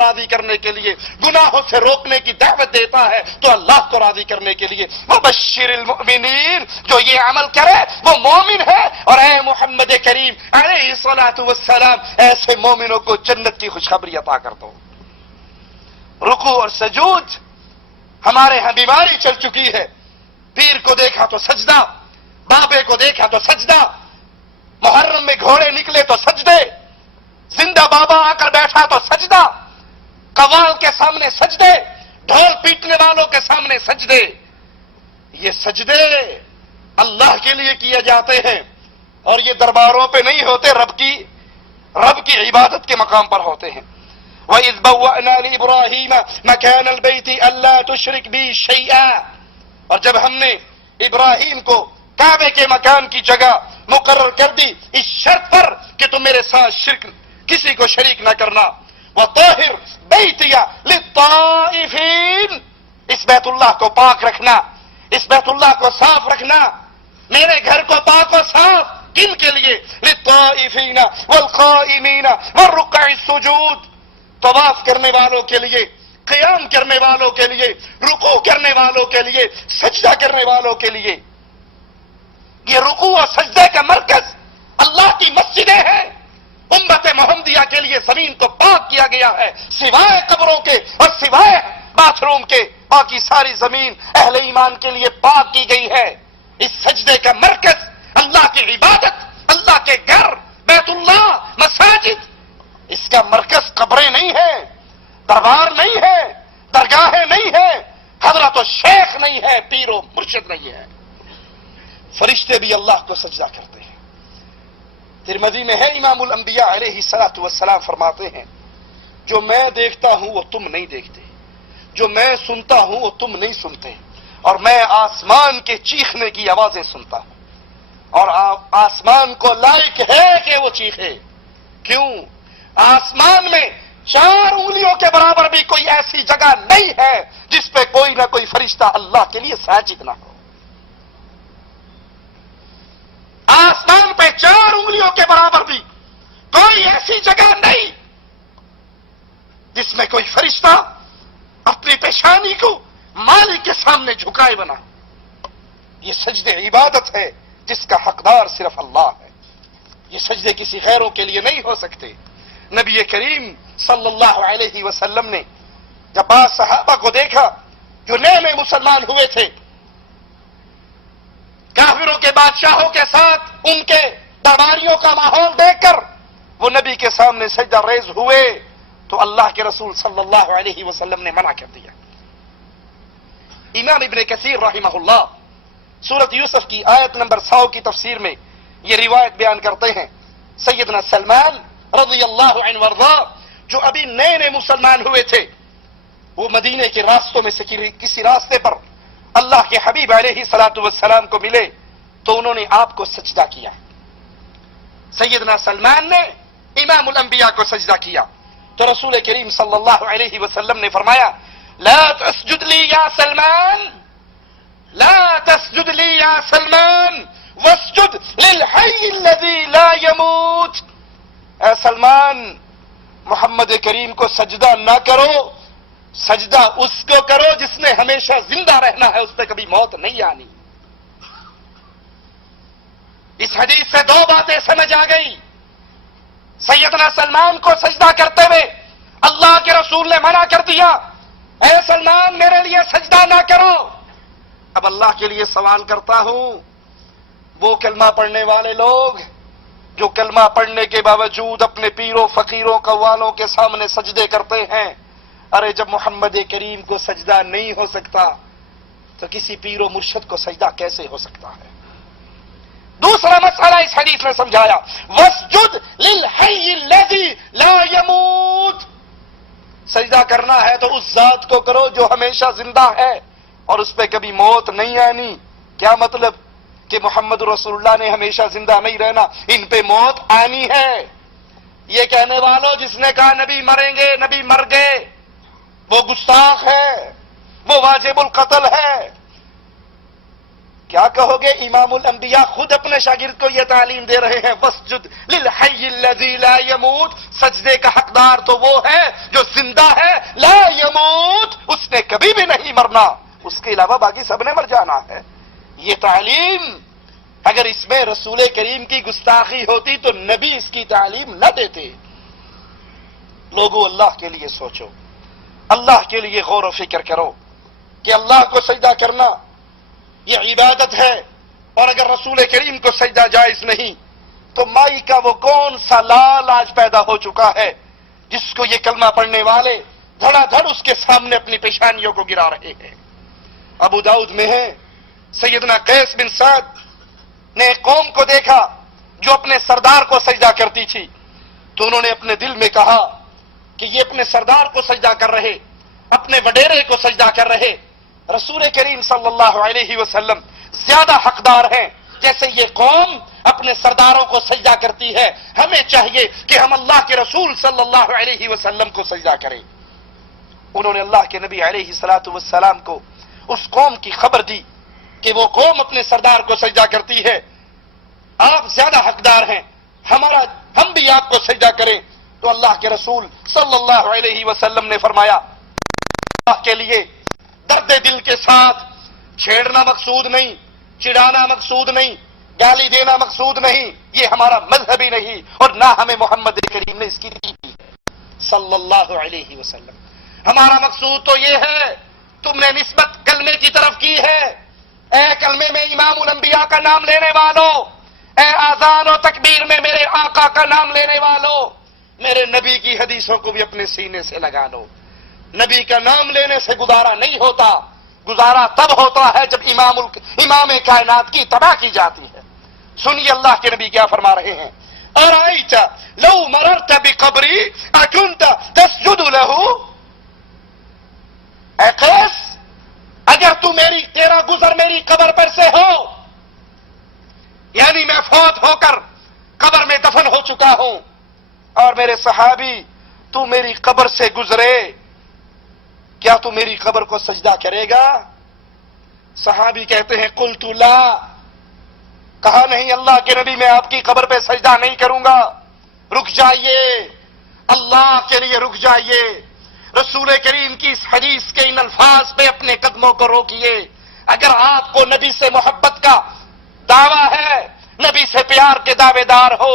راضی کرنے کے لیے، گناہوں سے روکنے کی دعوت دیتا ہے تو اللہ کو راضی کرنے کے لیے۔ وبشر المؤمنین، جو یہ عمل کرے وہ مومن ہے، اور اے محمد کریم علیہ الصلوۃ والسلام ایسے مومنوں کو جنت کی خوشخبری عطا کر دو۔ رکوع اور سجود ہمارے ہاں بیماری چل چکی ہے، پیر کو دیکھا تو سجدہ، بابے کو دیکھا تو سجدہ، محرم میں گھوڑے نکلے تو سجدے، زندہ بابا آ کر بیٹھا تو سجدہ، قوال کے سامنے سجدے، ڈھول پیٹنے والوں کے سامنے سجدے۔ یہ سجدے اللہ کے لیے کیے جاتے ہیں، اور یہ درباروں پہ نہیں ہوتے، رب کی عبادت کے مقام پر ہوتے ہیں۔ وَإِذْ بَوَّأْنَا لِإِبْرَاهِيمَ مَكَانَ الْبَيْتِ أَلَّا تُشْرِكْ بِي شَيْئًا، اور جب ہم نے ابراہیم کو کعبے کے مکان کی جگہ مقرر کر دی اس شرط پر کہ تم میرے ساتھ شرک کسی کو شریک نہ کرنا، وَطَاهِرْ بَيْتِيَ لِلطَّائِفِينَ، اس بیت اللہ کو پاک رکھنا، اس بیت اللہ کو صاف رکھنا، میرے گھر کو پاک و صاف کن کے لیے؟ للطائفین والقائمین والرکع السجود، طواف کرنے والوں کے لیے، قیام کرنے والوں کے لیے، رکوع کرنے والوں کے لیے، سجدہ کرنے والوں کے لیے۔ یہ رکوع اور سجدے کا مرکز اللہ کی مسجدیں ہیں۔ امت محمدیہ کے لیے زمین کو پاک کیا گیا ہے، سوائے قبروں کے اور سوائے باتھ روم کے، باقی ساری زمین اہل ایمان کے لیے پاک کی گئی ہے۔ اس سجدے کا مرکز اللہ کی عبادت، اللہ کے گھر، بیت اللہ، مساجد، اس کا مرکز قبریں نہیں ہے، دربار نہیں ہے، درگاہیں نہیں ہے، حضرت و شیخ نہیں ہے، پیر و مرشد نہیں ہے۔ فرشتے بھی اللہ کو سجدہ کرتے ہیں۔ ترمذی میں ہے، امام الانبیاء علیہ الصلوۃ والسلام فرماتے ہیں، جو میں دیکھتا ہوں وہ تم نہیں دیکھتے، جو میں سنتا ہوں وہ تم نہیں سنتے، اور میں آسمان کے چیخنے کی آوازیں سنتا ہوں، اور آسمان کو لائق ہے کہ وہ چیخے۔ کیوں؟ آسمان میں 4 انگلیوں کے برابر بھی کوئی ایسی جگہ نہیں ہے جس پہ کوئی نہ کوئی فرشتہ اللہ کے لیے ساجد نہ ہو۔ آسمان پہ 4 انگلیوں کے برابر بھی کوئی ایسی جگہ نہیں جس میں کوئی فرشتہ اپنی پیشانی کو مالک کے سامنے جھکائے بنا۔ یہ سجدے عبادت ہے جس کا حقدار صرف اللہ ہے۔ یہ سجدے کسی غیروں کے لیے نہیں ہو سکتے۔ نبی کریم صلی اللہ علیہ وسلم نے جب بعض صحابہ کو دیکھا جو نئے نئے مسلمان ہوئے تھے، کافروں کے بادشاہوں کے ساتھ ان کے درباریوں کا ماحول دیکھ کر وہ نبی کے سامنے سجدہ ریز ہوئے تو اللہ کے رسول صلی اللہ علیہ وسلم نے منع کر دیا۔ امام ابن کثیر رحمہ اللہ سورۃ یوسف کی آیت نمبر 100 کی تفسیر میں یہ روایت بیان کرتے ہیں، سیدنا سلمان رضی اللہ عنہ وارضا جو ابھی نئے نئے مسلمان ہوئے تھے، وہ مدینے کے راستوں میں سے کسی راستے پر اللہ کے حبیب علیہ الصلوۃ والسلام کو ملے تو انہوں نے آپ کو سجدہ کیا۔ سیدنا سلمان نے امام الانبیاء کو سجدہ کیا تو رسول کریم صلی اللہ علیہ وسلم نے فرمایا، لا تسجد لی یا سلمان، لا تسجد لی یا سلمان واسجد للحی الذی لا يموت۔ اے سلمان، محمد کریم کو سجدہ نہ کرو، سجدہ اس کو کرو جس نے ہمیشہ زندہ رہنا ہے، اس پہ کبھی موت نہیں آنی۔ اس حدیث سے 2 باتیں سمجھ آ گئی۔ سیدنا سلمان کو سجدہ کرتے ہوئے اللہ کے رسول نے منع کر دیا، اے سلمان میرے لیے سجدہ نہ کرو۔ اب اللہ کے لیے سوال کرتا ہوں، وہ کلمہ پڑھنے والے لوگ جو کلمہ پڑھنے کے باوجود اپنے پیروں، فقیروں، قوالوں کے سامنے سجدے کرتے ہیں، ارے جب محمد کریم کو سجدہ نہیں ہو سکتا تو کسی پیر و مرشد کو سجدہ کیسے ہو سکتا ہے؟ دوسرا مسئلہ اس حدیث میں سمجھایا، واسجد للحی الذی لا يموت، سجدہ کرنا ہے تو اس ذات کو کرو جو ہمیشہ زندہ ہے اور اس پہ کبھی موت نہیں آنی۔ کیا مطلب؟ کہ محمد رسول اللہ نے ہمیشہ زندہ نہیں رہنا، ان پہ موت آنی ہے۔ یہ کہنے والوں جس نے کہا نبی مریں گے، نبی مر گئے، وہ گستاخ ہے، وہ واجب القتل ہے۔ کیا کہو گے؟ امام الانبیاء خود اپنے شاگرد کو یہ تعلیم دے رہے ہیں، واسجد للحی الذی لا يموت، سجدے کا حقدار تو وہ ہے جو زندہ کبھی بھی نہیں مرنا، اس کے علاوہ باقی سب نے مر جانا ہے۔ یہ تعلیم اگر اس میں رسول کریم کی گستاخی ہوتی تو نبی اس کی تعلیم نہ دیتے۔ لوگوں اللہ کے لیے سوچو، اللہ کے لیے غور و فکر کرو کہ اللہ کو سجدہ کرنا یہ عبادت ہے، اور اگر رسول کریم کو سجدہ جائز نہیں تو مائی کا وہ کون سا لال آج پیدا ہو چکا ہے جس کو یہ کلمہ پڑھنے والے دھڑا دھڑ اس کے سامنے اپنی پیشانیوں کو گرا رہے ہیں۔ ابو داؤد میں ہے، سیدنا قیس بن سعد نے ایک قوم کو دیکھا جو اپنے سردار کو سجدہ کرتی تھی، تو انہوں نے اپنے دل میں کہا کہ یہ اپنے سردار کو سجدہ کر رہے، اپنے وڈیرے کو سجدہ کر رہے، رسول کریم صلی اللہ علیہ وسلم زیادہ حقدار ہیں جیسے یہ قوم اپنے سرداروں کو سجدہ کرتی ہے، ہمیں چاہیے کہ ہم اللہ کے رسول صلی اللہ علیہ وسلم کو سجدہ کریں۔ انہوں نے اللہ کے نبی علیہ الصلوۃ والسلام کو اس قوم کی خبر دی کہ وہ قوم اپنے سردار کو سجدہ کرتی ہے، آپ زیادہ حقدار ہیں، ہم بھی آپ کو سجدہ کریں۔ تو اللہ کے رسول صلی اللہ علیہ وسلم نے فرمایا، اللہ کے لیے درد دل کے ساتھ چھیڑنا مقصود نہیں، چڑھانا مقصود نہیں، گالی دینا مقصود نہیں، یہ ہمارا مذہب ہی نہیں، اور نہ ہمیں محمد کریم نے اس کی دی صلی اللہ علیہ وسلم۔ ہمارا مقصود تو یہ ہے، تم نے نسبت کلمے کی طرف کی ہے، اے کلمے میں امام الانبیاء کا نام لینے والوں، اے اذان و تکبیر میں میرے آقا کا نام لینے والوں، میرے نبی کی حدیثوں کو بھی اپنے سینے سے لگا لو۔ نبی کا نام لینے سے گزارا نہیں ہوتا، گزارا تب ہوتا ہے جب امام کائنات کی تباہ کی جاتی ہے۔ سنیے اللہ کے نبی کیا فرما رہے ہیں، ارائیت لو مررت بقبری اکنت تسجد له، اے قیس اگر تیرا گزر میری قبر پر سے ہو، یعنی میں فوت ہو کر قبر میں دفن ہو چکا ہوں، اور میرے صحابی تو میری قبر سے گزرے، کیا تو میری قبر کو سجدہ کرے گا؟ صحابی کہتے ہیں قلت لا، کہا نہیں اللہ کے نبی میں آپ کی قبر پہ سجدہ نہیں کروں گا۔ رک جائیے، اللہ کے لیے رک جائیے، رسول کریم کی اس حدیث کے ان الفاظ پہ اپنے قدموں کو روکیے۔ اگر آپ کو نبی سے محبت کا دعویٰ ہے، نبی سے پیار کے دعوے دار ہو،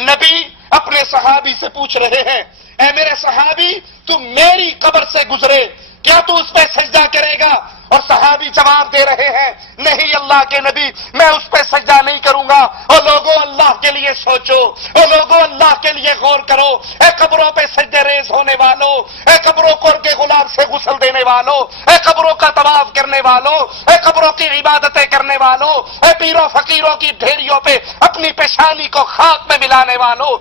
نبی اپنے صحابی سے پوچھ رہے ہیں، اے میرے صحابی تو میری قبر سے گزرے، کیا تو اس پہ سجدہ کرے گا؟ اور صحابی جواب دے رہے ہیں، نہیں اللہ کے نبی میں اس پہ سجدہ نہیں کروں گا۔ اور لوگوں اللہ کے لیے سوچو، اور لوگوں اللہ کے لیے غور کرو، اے قبروں پہ سجدے ریز ہونے والوں، اے قبروں کو کے غلام سے غسل دینے والوں، اے قبروں کا طواف کرنے والوں، اے قبروں کی عبادتیں کرنے والوں، اے پیروں فقیروں کی ڈھیریوں پہ اپنی پیشانی کو خاک میں ملانے والوں،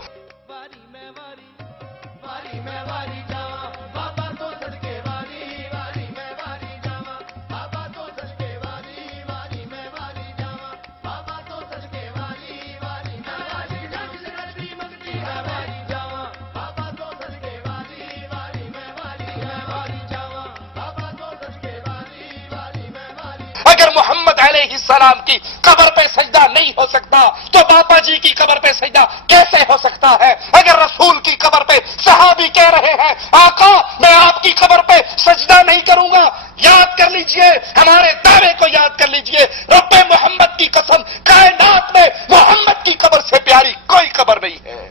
اگر محمد علیہ السلام کی قبر پہ سجدہ نہیں ہو سکتا تو باپا جی کی قبر پہ سجدہ کیسے ہو سکتا ہے؟ اگر رسول کی قبر پہ صحابی کہہ رہے ہیں آقا میں آپ کی قبر پہ سجدہ نہیں کروں گا، یاد کر لیجئے، ہمارے دعوے کو یاد کر لیجئے، رب محمد کی قسم کائنات میں محمد کی قبر سے پیاری کوئی قبر نہیں ہے۔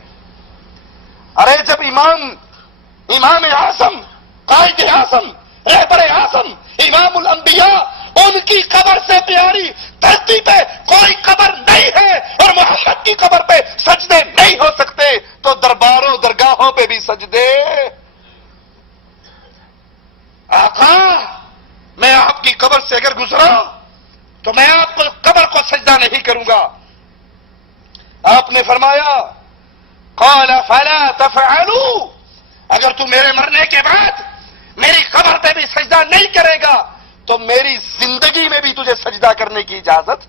ارے جب امام اعظم، قائد اعظم، رہبر اعظم، امام الانبیاء، ان کی قبر سے پیاری دھرتی پہ کوئی قبر نہیں ہے اور محمد کی قبر پہ سجدے نہیں ہو سکتے، تو درباروں درگاہوں پہ بھی سجدے۔ آقا میں آپ کی قبر سے اگر گزرا تو میں آپ کو قبر کو سجدہ نہیں کروں گا۔ آپ نے فرمایا قال فلا تفعلوا، اگر تو میرے مرنے کے بعد میری قبر پہ بھی سجدہ نہیں کرے گا تو میری زندگی میں بھی تجھے سجدہ کرنے کی اجازت۔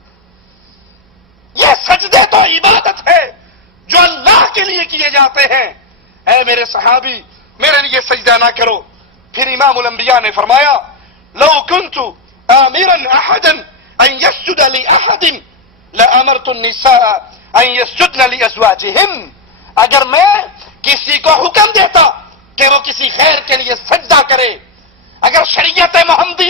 یہ سجدے تو عبادت ہے جو اللہ کے لیے کیے جاتے ہیں، اے میرے صحابی میرے لیے سجدہ نہ کرو۔ پھر امام الانبیاء نے فرمایا لو كنت آمرا احدا ان يسجد لاحد لامرت النساء ان يسجدن لازواجهن، اگر میں کسی کو حکم دیتا کہ وہ کسی غیر کے لیے سجدہ کرے، اگر شریعت محمدیہ